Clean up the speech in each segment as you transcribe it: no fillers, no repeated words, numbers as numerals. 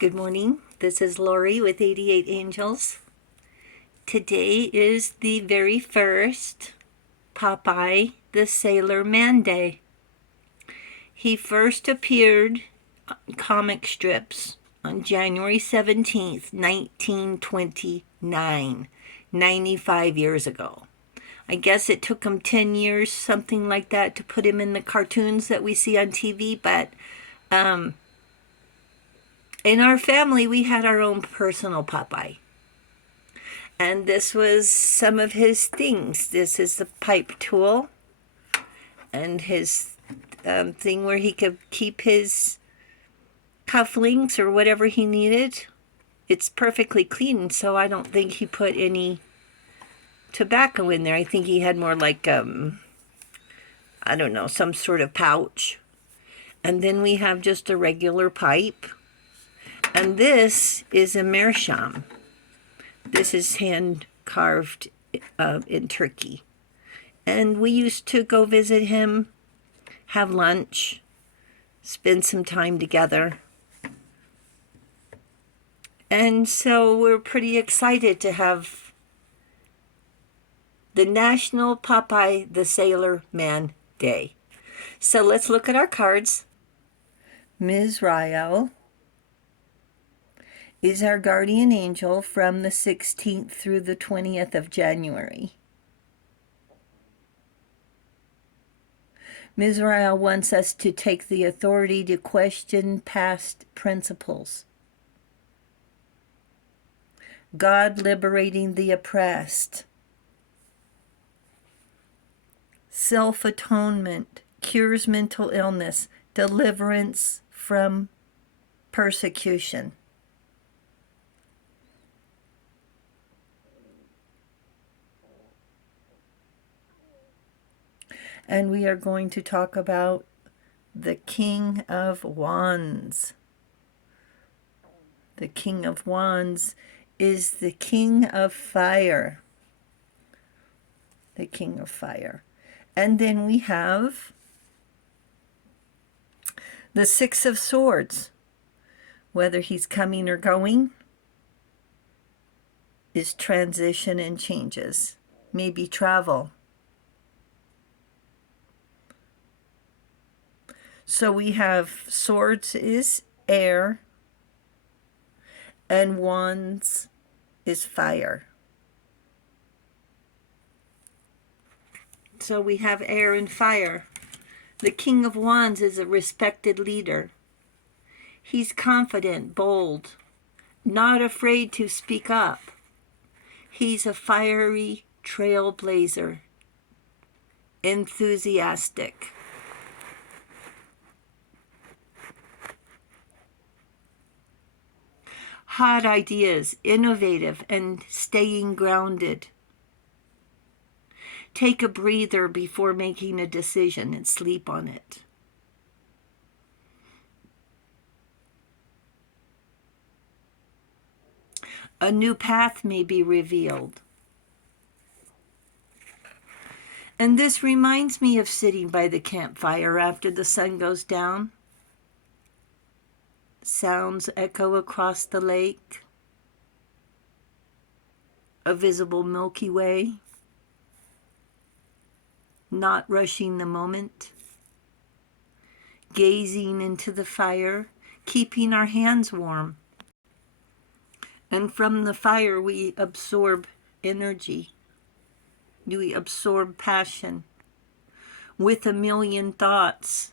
Good morning. This is Lori with 88 Angels. Today is the very first Popeye the Sailor Man Day. He first appeared in comic strips on January 17th, 1929, 95 years ago. I guess it took him 10 years, something like that, to put him in the cartoons that we see on TV, but in our family, we had our own personal Popeye. And this was some of his things. This is the pipe tool and his thing where he could keep his cufflinks or whatever he needed. It's perfectly clean, so I don't think he put any tobacco in there. I think he had more like, I don't know, some sort of pouch. And then we have just a regular pipe. And this is a meerschaum. This is hand carved in Turkey. And we used to go visit him, have lunch, spend some time together. And so we're pretty excited to have the National Popeye the Sailor Man Day. So let's look at our cards. Ms. Rael is our guardian angel from the 16th through the 20th of January. Ms. Rael wants us to take the authority to question past principles. God liberating the oppressed. Self-atonement cures mental illness, deliverance from persecution. And we are going to talk about the King of Wands. The King of Wands is the King of Fire. The King of Fire. And then we have the Six of Swords. Whether he's coming or going is transition and changes. Maybe travel. So we have swords is air and wands is fire. So we have air and fire. The King of Wands is a respected leader. He's confident, bold, not afraid to speak up. He's a fiery trailblazer, enthusiastic. Hot ideas, innovative, and staying grounded. Take a breather before making a decision and sleep on it. A new path may be revealed. And this reminds me of sitting by the campfire after the sun goes down. Sounds echo across the lake. A visible Milky Way. Not rushing the moment. Gazing into the fire, keeping our hands warm. And from the fire we absorb energy. We absorb passion. With a million thoughts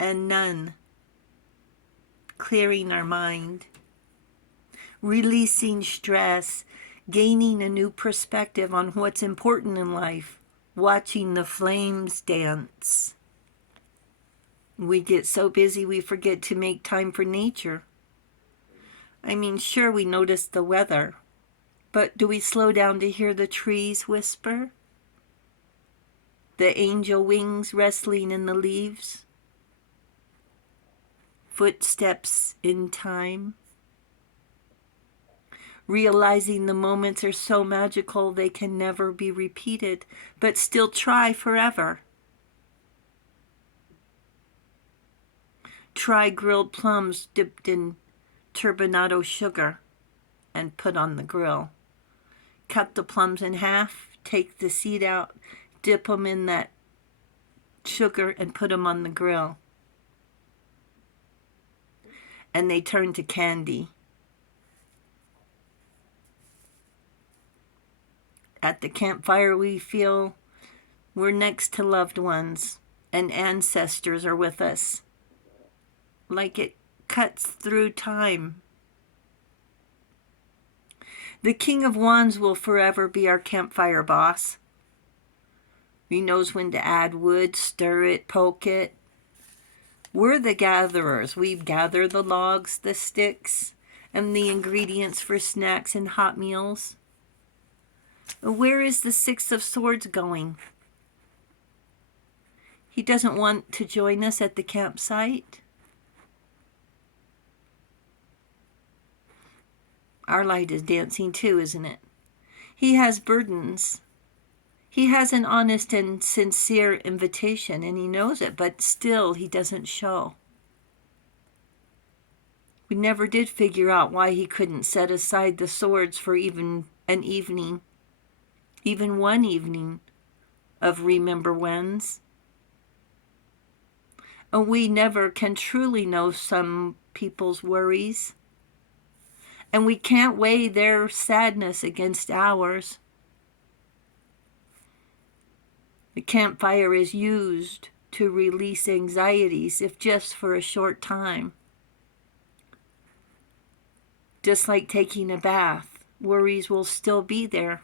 and none. Clearing our mind, releasing stress, gaining a new perspective on what's important in life, watching the flames dance. We get so busy we forget to make time for nature. I mean, sure, we notice the weather, but do we slow down to hear the trees whisper? The angel wings wrestling in the leaves? Footsteps in time. Realizing the moments are so magical they can never be repeated, but still try forever. Try grilled plums dipped in turbinado sugar and put on the grill. Cut the plums in half, take the seed out, dip them in that sugar and put them on the grill. And they turn to candy. At the campfire, we feel we're next to loved ones and ancestors are with us. Like it cuts through time. The King of Wands will forever be our campfire boss. He knows when to add wood, stir it, poke it. We're the gatherers. We gather the logs, the sticks, and the ingredients for snacks and hot meals. Where is the Six of Swords going? He doesn't want to join us at the campsite. Our light is dancing too, isn't it? He has burdens. He has an honest and sincere invitation, and he knows it, but still he doesn't show. We never did figure out why he couldn't set aside the swords for even an evening, even one evening of remember whens. And we never can truly know some people's worries. And we can't weigh their sadness against ours. The campfire is used to release anxieties, if just for a short time. Just like taking a bath, worries will still be there.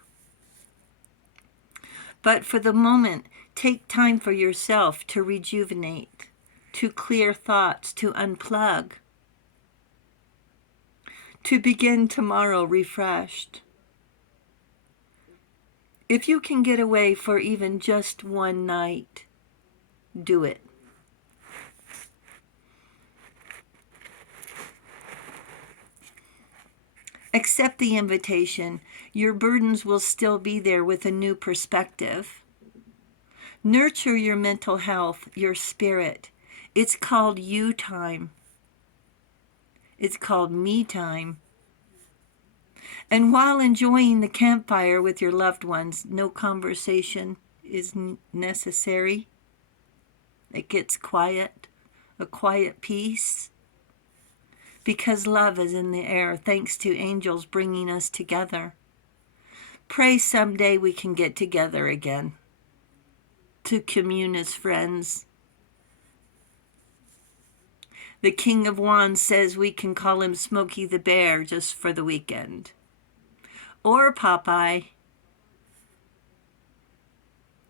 But for the moment, take time for yourself to rejuvenate, to clear thoughts, to unplug, to begin tomorrow refreshed. If you can get away for even just one night, do it. Accept the invitation. Your burdens will still be there with a new perspective. Nurture your mental health, your spirit. It's called you time. It's called me time. And while enjoying the campfire with your loved ones, no conversation is necessary. It gets quiet, a quiet peace. Because love is in the air, thanks to angels bringing us together. Pray someday we can get together again, to commune as friends. The King of Wands says we can call him Smokey the Bear just for the weekend. Or Popeye.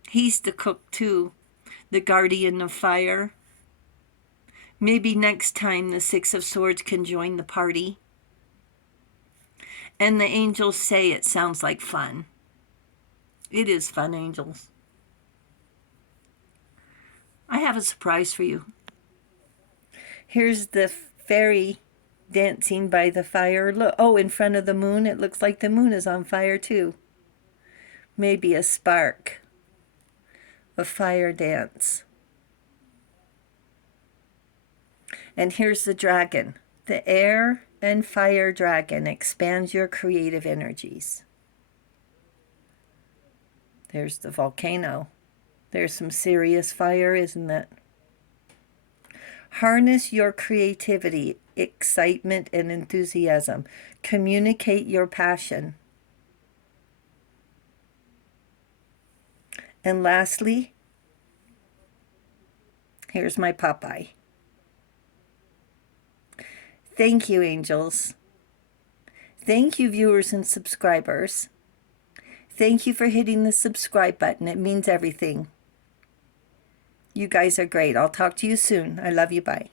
He's the cook too, the guardian of fire. Maybe next time the Six of Swords can join the party. And the angels say it sounds like fun. It is fun, angels. I have a surprise for you. Here's the fairy dancing by the fire. Look, oh, in front of the moon. It looks like the moon is on fire too. Maybe a spark. A fire dance. And here's the dragon. The air and fire dragon expands your creative energies. There's the volcano. There's some serious fire, isn't it? Harness your creativity, excitement, and enthusiasm. Communicate your passion. And lastly, here's my Popeye. Thank you, angels. Thank you, viewers and subscribers. Thank you for hitting the subscribe button. It means everything. You guys are great. I'll talk to you soon. I love you. Bye.